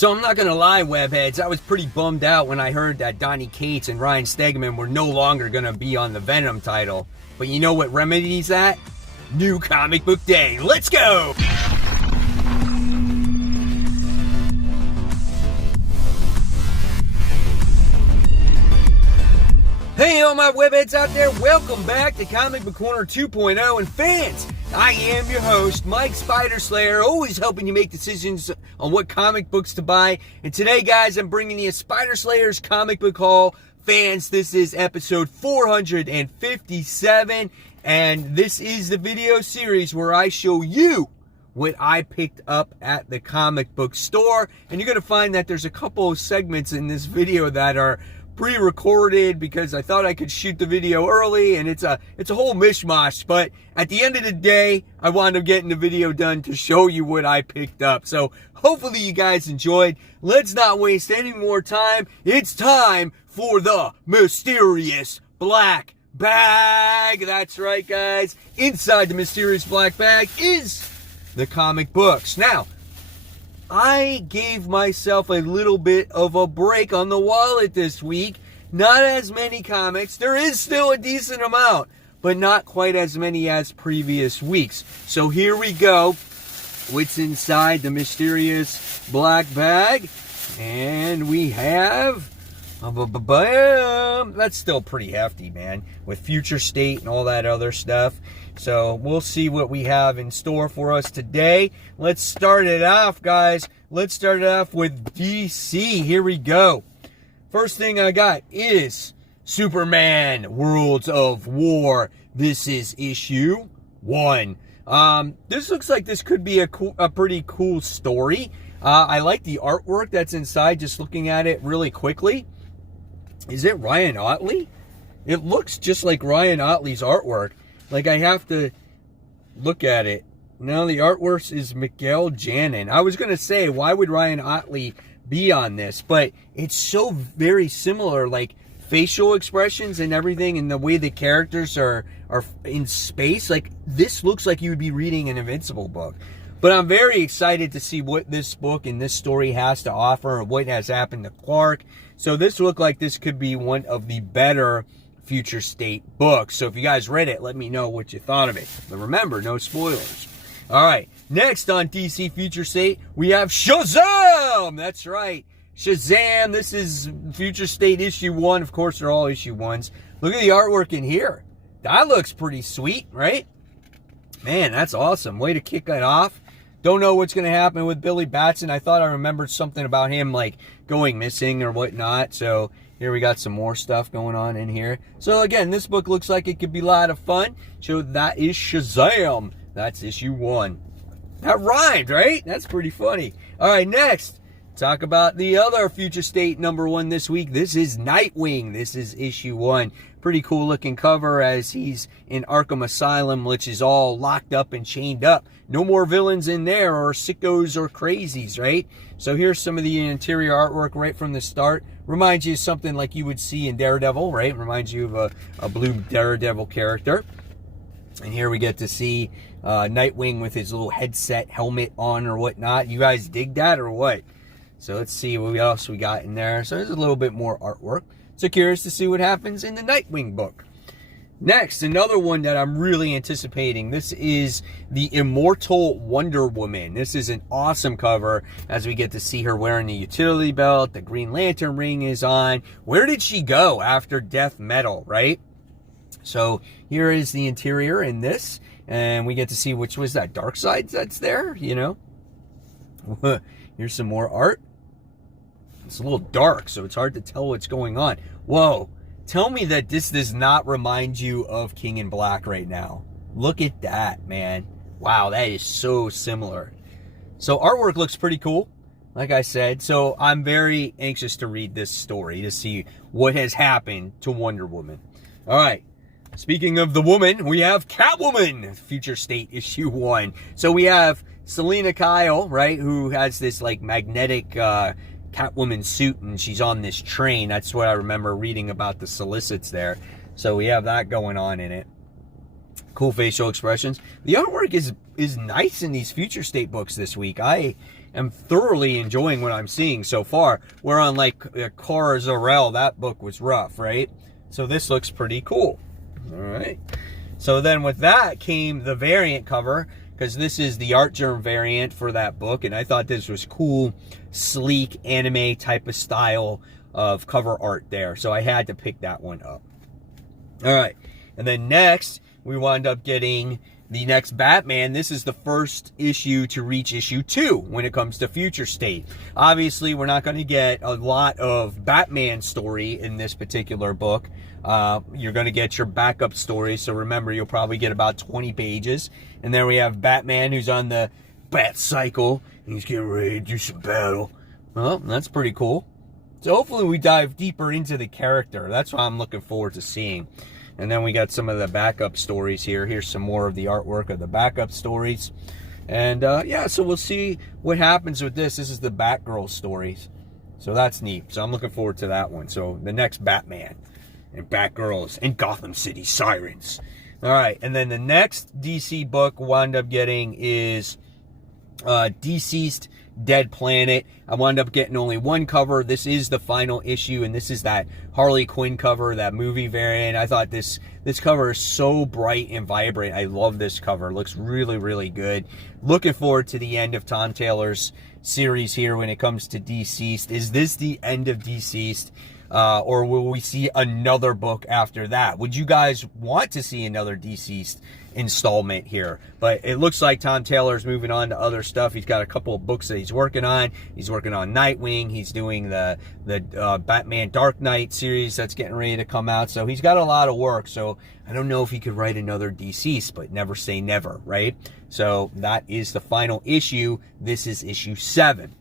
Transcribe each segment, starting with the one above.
So I'm not going to lie, webheads, I was pretty bummed out when I heard that Donny Cates and Ryan Stegman were no longer going to be on the Venom title. But you know what remedies that? New Comic Book Day. Let's go! Hey, all my webheads out there, welcome back to Comic Book Corner 2.0. And fans, I am your host, Mike Spider Slayer, always helping you make decisions on what comic books to buy. And today, guys, I'm bringing you Spider Slayer's comic book haul. Fans, this is episode 457, and this is the video series where I show you what I picked up at the comic book store. And you're going to find that there's a couple of segments in this video that are pre-recorded because I thought I could shoot the video early, and it's a whole mishmash. But at the end of the day, I wound up getting the video done to show you what I picked up. So hopefully you guys enjoyed. Let's not waste any more time. It's time for the mysterious black bag. That's right, guys. Inside the mysterious black bag is the comic books. Now, I gave myself a little bit of a break on the wallet this week. Not as many comics. There is still a decent amount, but not quite as many as previous weeks. So here we go. What's inside the mysterious black bag? And we have... That's still pretty hefty, man, with Future State and all that other stuff. So we'll see what we have in store for us today. Let's start it off, guys. Let's start it off with DC. Here we go. First thing I got is Superman Worlds of War. This is issue 1. This looks like this could be a pretty cool story. I like the artwork that's inside, just looking at it really quickly. Is it Ryan Ottley? It looks just like Ryan Ottley's artwork. Like, I have to look at it. Now the artwork is Miguel Janin. I was going to say, why would Ryan Ottley be on this? But it's so very similar, like facial expressions and everything, and the way the characters are in space. Like, this looks like you would be reading an Invincible book. But I'm very excited to see what this book and this story has to offer, or what has happened to Clark. So this looked like this could be one of the better Future State books. So if you guys read it, let me know what you thought of it. But remember, no spoilers. All right, next on DC Future State, we have Shazam! That's right, Shazam. This is Future State issue 1. Of course, they're all issue 1s. Look at the artwork in here. That looks pretty sweet, right? Man, that's awesome. Way to kick it off. Don't know what's going to happen with Billy Batson. I thought I remembered something about him, like, going missing or whatnot. So here we got some more stuff going on in here. So again, this book looks like it could be a lot of fun. So that is Shazam. That's issue 1. That rhymed, right? That's pretty funny. All right, next, talk about the other Future State number 1 this week. This is Nightwing. This is issue 1. Pretty cool looking cover as he's in Arkham Asylum, which is all locked up and chained up. No more villains in there, or sickos or crazies, right? So here's some of the interior artwork right from the start. Reminds you of something like you would see in Daredevil, right? Reminds you of a blue Daredevil character. And here we get to see Nightwing with his little headset helmet on or whatnot. You guys dig that or what? So let's see what else we got in there. So there's a little bit more artwork. So curious to see what happens in the Nightwing book. Next, another one that I'm really anticipating. This is the Immortal Wonder Woman. This is an awesome cover as we get to see her wearing the utility belt. The Green Lantern ring is on. Where did she go after Death Metal, right? So here is the interior in this. And we get to see which was that dark side that's there, you know. Here's some more art. It's a little dark, so it's hard to tell what's going on. Whoa. Tell me that this does not remind you of King in Black right now. Look at that, man. Wow, that is so similar. So artwork looks pretty cool, like I said. So I'm very anxious to read this story to see what has happened to Wonder Woman. All right. Speaking of the woman, we have Catwoman, Future State issue 1. So we have Selena Kyle, right, who has this like magnetic Catwoman suit, and she's on this train. That's what I remember reading about the solicits there. So we have that going on in it. Cool facial expressions. The artwork is nice in these Future State books this week. I am thoroughly enjoying what I'm seeing so far. Where on like Cora Zor-El, that book was rough, right? So this looks pretty cool. All right. So then with that came the variant cover, because this is the Art Germ variant for that book, and I thought this was cool, sleek, anime type of style of cover art there. So I had to pick that one up. All right. And then next, we wound up getting the next Batman. This is the first issue to reach issue 2 when it comes to Future State. Obviously, we're not going to get a lot of Batman story in this particular book. You're going to get your backup story. So remember, you'll probably get about 20 pages. And then we have Batman, who's on the Bat Cycle, and he's getting ready to do some battle. Well, that's pretty cool. So hopefully we dive deeper into the character. That's what I'm looking forward to seeing. And then we got some of the backup stories here. Here's some more of the artwork of the backup stories. And yeah, so we'll see what happens with this. This is the Batgirl stories. So that's neat. So I'm looking forward to that one. So the next Batman and Batgirls and Gotham City Sirens. All right. And then the next DC book wound up getting is Deceased Dead Planet. I wound up getting only one cover. This is the final issue, and this is that Harley Quinn cover, that movie variant. I thought this cover is so bright and vibrant. I love this cover. It looks really, really good. Looking forward to the end of Tom Taylor's series here when it comes to Deceased. Is this the end of Deceased? Or will we see another book after that? Would you guys want to see another Deceased installment here? But it looks like Tom Taylor's moving on to other stuff. He's got a couple of books that he's working on. He's working on Nightwing. He's doing the Batman Dark Knight series that's getting ready to come out. So he's got a lot of work. So I don't know if he could write another Deceased, but never say never, right? So that is the final issue. This is issue 7.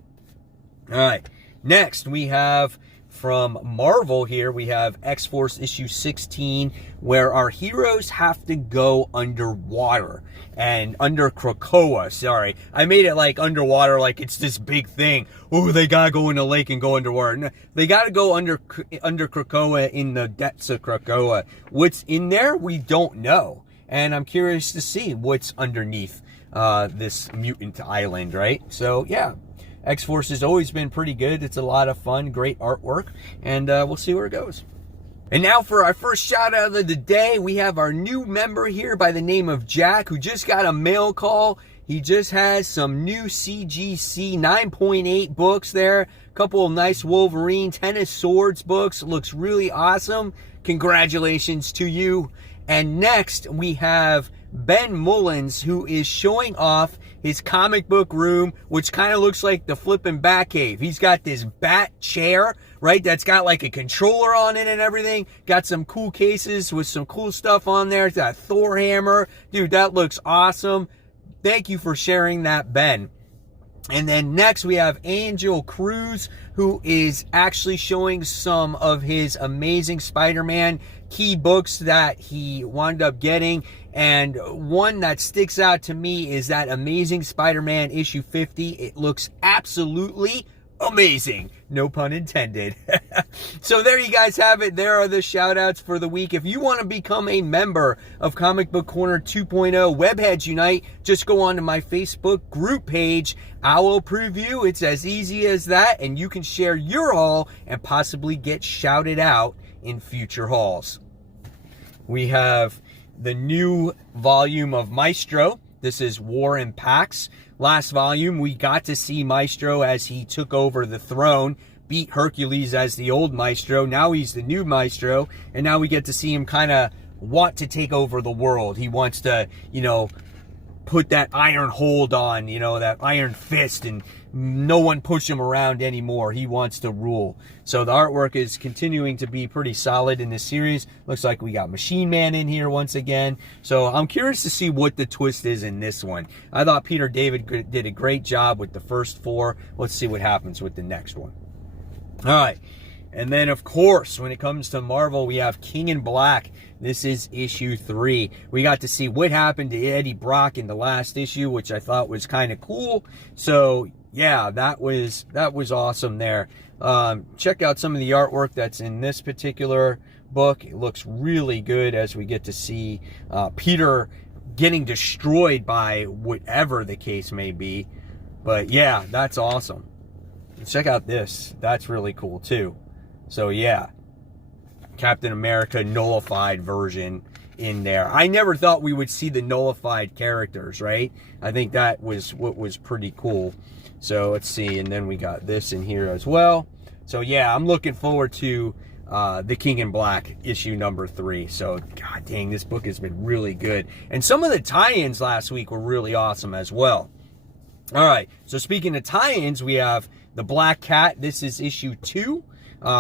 All right. Next, we have from Marvel here, we have X-Force issue 16, where our heroes have to go underwater and under Krakoa. Sorry, I made it like underwater, like it's this big thing. Oh, they gotta go in the lake and go underwater. No, they gotta go under Krakoa, in the depths of Krakoa. What's in there, we don't know, and I'm curious to see what's underneath this mutant island, right? So yeah. X-Force has always been pretty good. It's a lot of fun, great artwork, and we'll see where it goes. And now for our first shout out of the day, we have our new member here by the name of Jack, who just got a mail call. He just has some new CGC 9.8 books there. A couple of nice Wolverine Tennis Swords books. Looks really awesome. Congratulations to you. And next we have Ben Mullins, who is showing off his comic book room, which kind of looks like the flippin' Batcave. He's got this bat chair, right, that's got like a controller on it and everything. Got some cool cases with some cool stuff on there. It's got Thor hammer. Dude, that looks awesome. Thank you for sharing that, Ben. And then next we have Angel Cruz, who is actually showing some of his Amazing Spider-Man key books that he wound up getting. And one that sticks out to me is that Amazing Spider-Man issue 50. It looks absolutely amazing. No pun intended. So there you guys have it. There are the shout outs for the week. If you want to become a member of Comic Book Corner 2.0 Webheads Unite, just go on to my Facebook group page. Owl Preview. It's as easy as that, and you can share your haul and possibly get shouted out in future hauls. We have the new volume of Maestro. This is War and Pax. Last volume, we got to see Maestro as he took over the throne, beat Hercules as the old Maestro. Now he's the new Maestro, and now we get to see him kind of want to take over the world. He wants to, put that iron hold on, that iron fist, and no one push him around anymore. He wants to rule. So the artwork is continuing to be pretty solid in this series. Looks like we got Machine Man in here once again. So I'm curious to see what the twist is in this one. I thought Peter David did a great job with the first 4. Let's see what happens with the next one. All right. And then, of course, when it comes to Marvel, we have King in Black. This is issue 3. We got to see what happened to Eddie Brock in the last issue, which I thought was kind of cool. So, yeah, that was awesome there. Check out some of the artwork that's in this particular book. It looks really good as we get to see Peter getting destroyed by whatever the case may be. But yeah, that's awesome. Check out this. That's really cool too. So yeah, Captain America nullified version in there. I never thought we would see the nullified characters, right? I think that was what was pretty cool. So let's see, and then we got this in here as well. So yeah, I'm looking forward to The King in Black issue number 3. So god dang, this book has been really good. And some of the tie-ins last week were really awesome as well. All right, so speaking of tie-ins, we have The Black Cat. This is issue 2.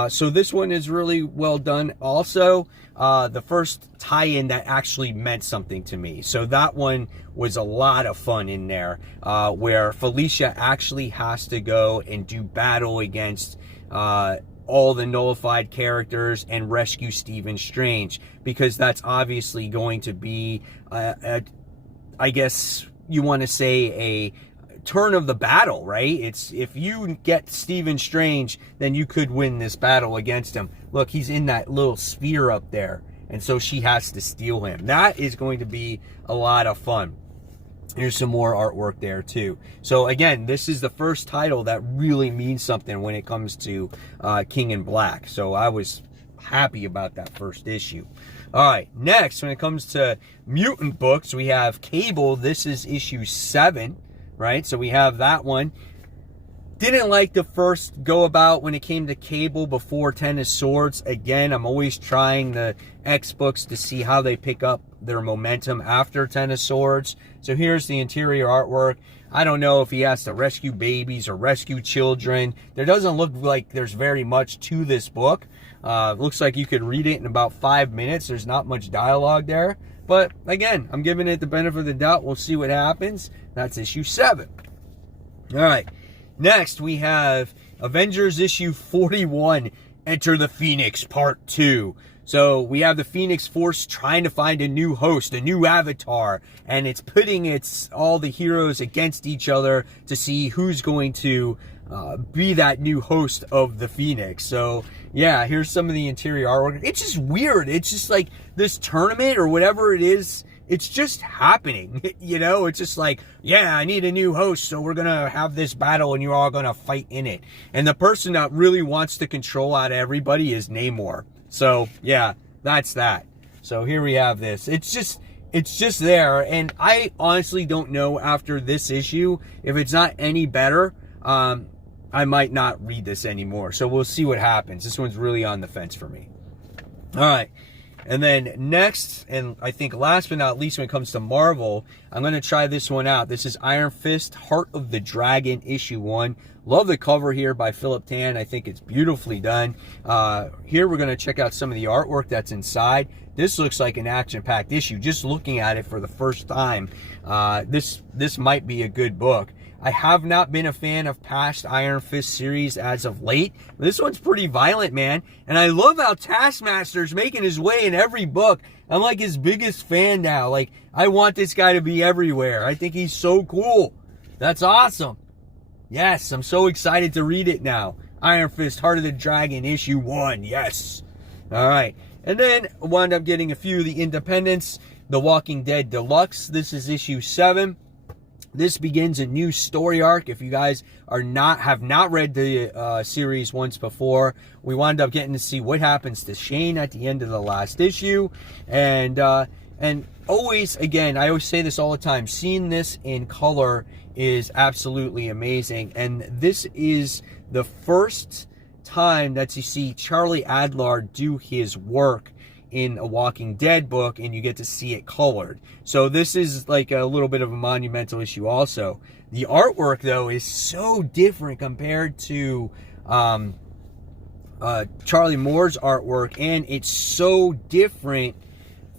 So this one is really well done. Also, the first tie-in that actually meant something to me. So that one was a lot of fun in there, where Felicia actually has to go and do battle against all the nullified characters and rescue Stephen Strange, because that's obviously going to be, I guess you want to say, a turn of the battle, right? It's if you get Stephen Strange, then you could win this battle against him. Look, he's in that little sphere up there, and so she has to steal him. That is going to be a lot of fun. Here's some more artwork there too. So again, this is the first title that really means something when it comes to King in Black. So I was happy about that first issue. All right, next, when it comes to mutant books, we have Cable. This is issue 7. Right, so we have that one. Didn't like the first go about when it came to Cable before Ten of Swords. Again, I'm always trying the X books to see how they pick up their momentum after Ten of Swords. So here's the interior artwork. I don't know if he has to rescue babies or rescue children. There doesn't look like there's very much to this book. Looks like you could read it in about 5 minutes. There's not much dialogue there. But again, I'm giving it the benefit of the doubt. We'll see what happens. That's issue 7. All right. Next, we have Avengers issue 41, Enter the Phoenix Part 2. So we have the Phoenix Force trying to find a new host, a new avatar, and it's putting all the heroes against each other to see who's going to be that new host of the Phoenix. So yeah, here's some of the interior artwork. It's just weird. It's just like this tournament or whatever it is, it's just happening. You know, it's just like, yeah, I need a new host, so we're gonna have this battle and you're all gonna fight in it. And the person that really wants to control out of everybody is Namor. So yeah, that's that. So here we have this. It's just there, and I honestly don't know after this issue if it's not any better. I might not read this anymore. So we'll see what happens. This one's really on the fence for me. All right. And then next, and I think last but not least when it comes to Marvel, I'm going to try this one out. This is Iron Fist, Heart of the Dragon, issue 1. Love the cover here by Philip Tan. I think it's beautifully done. Here we're going to check out some of the artwork that's inside. This looks like an action-packed issue. Just looking at it for the first time, this might be a good book. I have not been a fan of past Iron Fist series as of late. This one's pretty violent, man. And I love how Taskmaster's making his way in every book. I'm like his biggest fan now. Like, I want this guy to be everywhere. I think he's so cool. That's awesome. Yes, I'm so excited to read it now. Iron Fist, Heart of the Dragon, issue 1. Yes. All right. And then I wound up getting a few of the independents. The Walking Dead Deluxe. This is issue 7. This begins a new story arc. If you guys have not read the series once before, we wound up getting to see what happens to Shane at the end of the last issue. And always, again, I always say this all the time, seeing this in color is absolutely amazing. And this is the first time that you see Charlie Adler do his work in a Walking Dead book, and you get to see it colored. So this is like a little bit of a monumental issue also. The artwork, though, is so different compared to Charlie Moore's artwork, and it's so different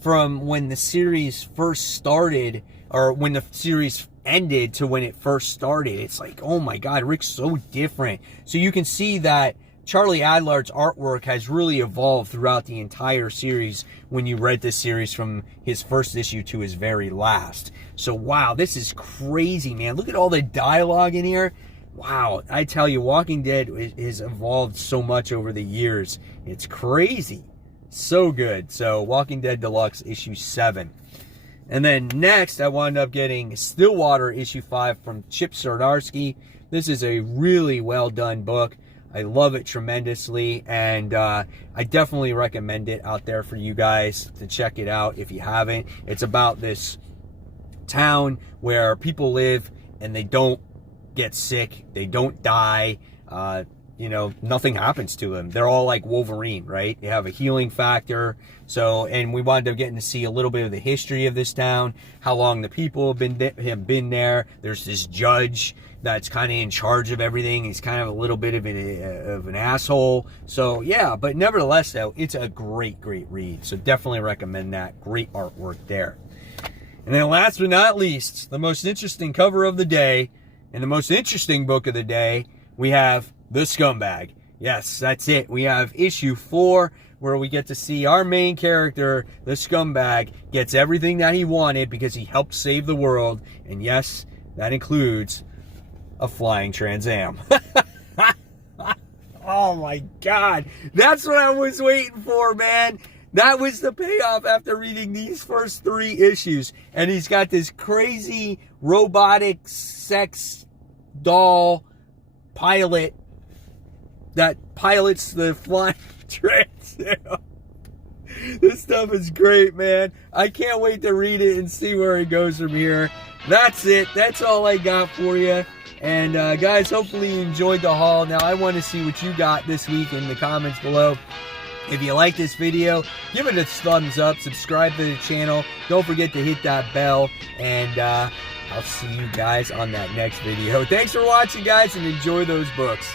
from when the series first started, or when the series ended to when it first started. It's like, oh my God, Rick's so different. So you can see that Charlie Adler's artwork has really evolved throughout the entire series when you read this series from his first issue to his very last. So, wow, this is crazy, man. Look at all the dialogue in here. Wow, I tell you, Walking Dead has evolved so much over the years. It's crazy. So good. So, Walking Dead Deluxe, issue 7. And then next, I wound up getting Stillwater issue 5 from Chip Zdarsky. This is a really well done book. I love it tremendously, and I definitely recommend it out there for you guys to check it out if you haven't. It's about this town where people live and they don't get sick, they don't die, you know, nothing happens to them. They're all like Wolverine, right? They have a healing factor. So, and we wound up getting to see a little bit of the history of this town, how long the people have been there. There's this judge that's kind of in charge of everything. He's kind of a little bit of an asshole. So yeah, but nevertheless though, it's a great read. So definitely recommend that. Great artwork there. And then last but not least, the most interesting cover of the day and the most interesting book of the day, we have The Scumbag. Yes, that's it. We have issue 4, where we get to see our main character, the Scumbag, gets everything that he wanted because he helped save the world. And yes, that includes a flying Trans Am. Oh my God. That's what I was waiting for, man. That was the payoff after reading these first 3 issues. And he's got this crazy robotic sex doll pilot that pilots the flying Trans Am. This stuff is great, man. I can't wait to read it and see where it goes from here. That's it. That's all I got for you. And guys, hopefully you enjoyed the haul. Now, I want to see what you got this week in the comments below. If you like this video, give it a thumbs up, subscribe to the channel. Don't forget to hit that bell, and I'll see you guys on that next video. Thanks for watching, guys, and enjoy those books.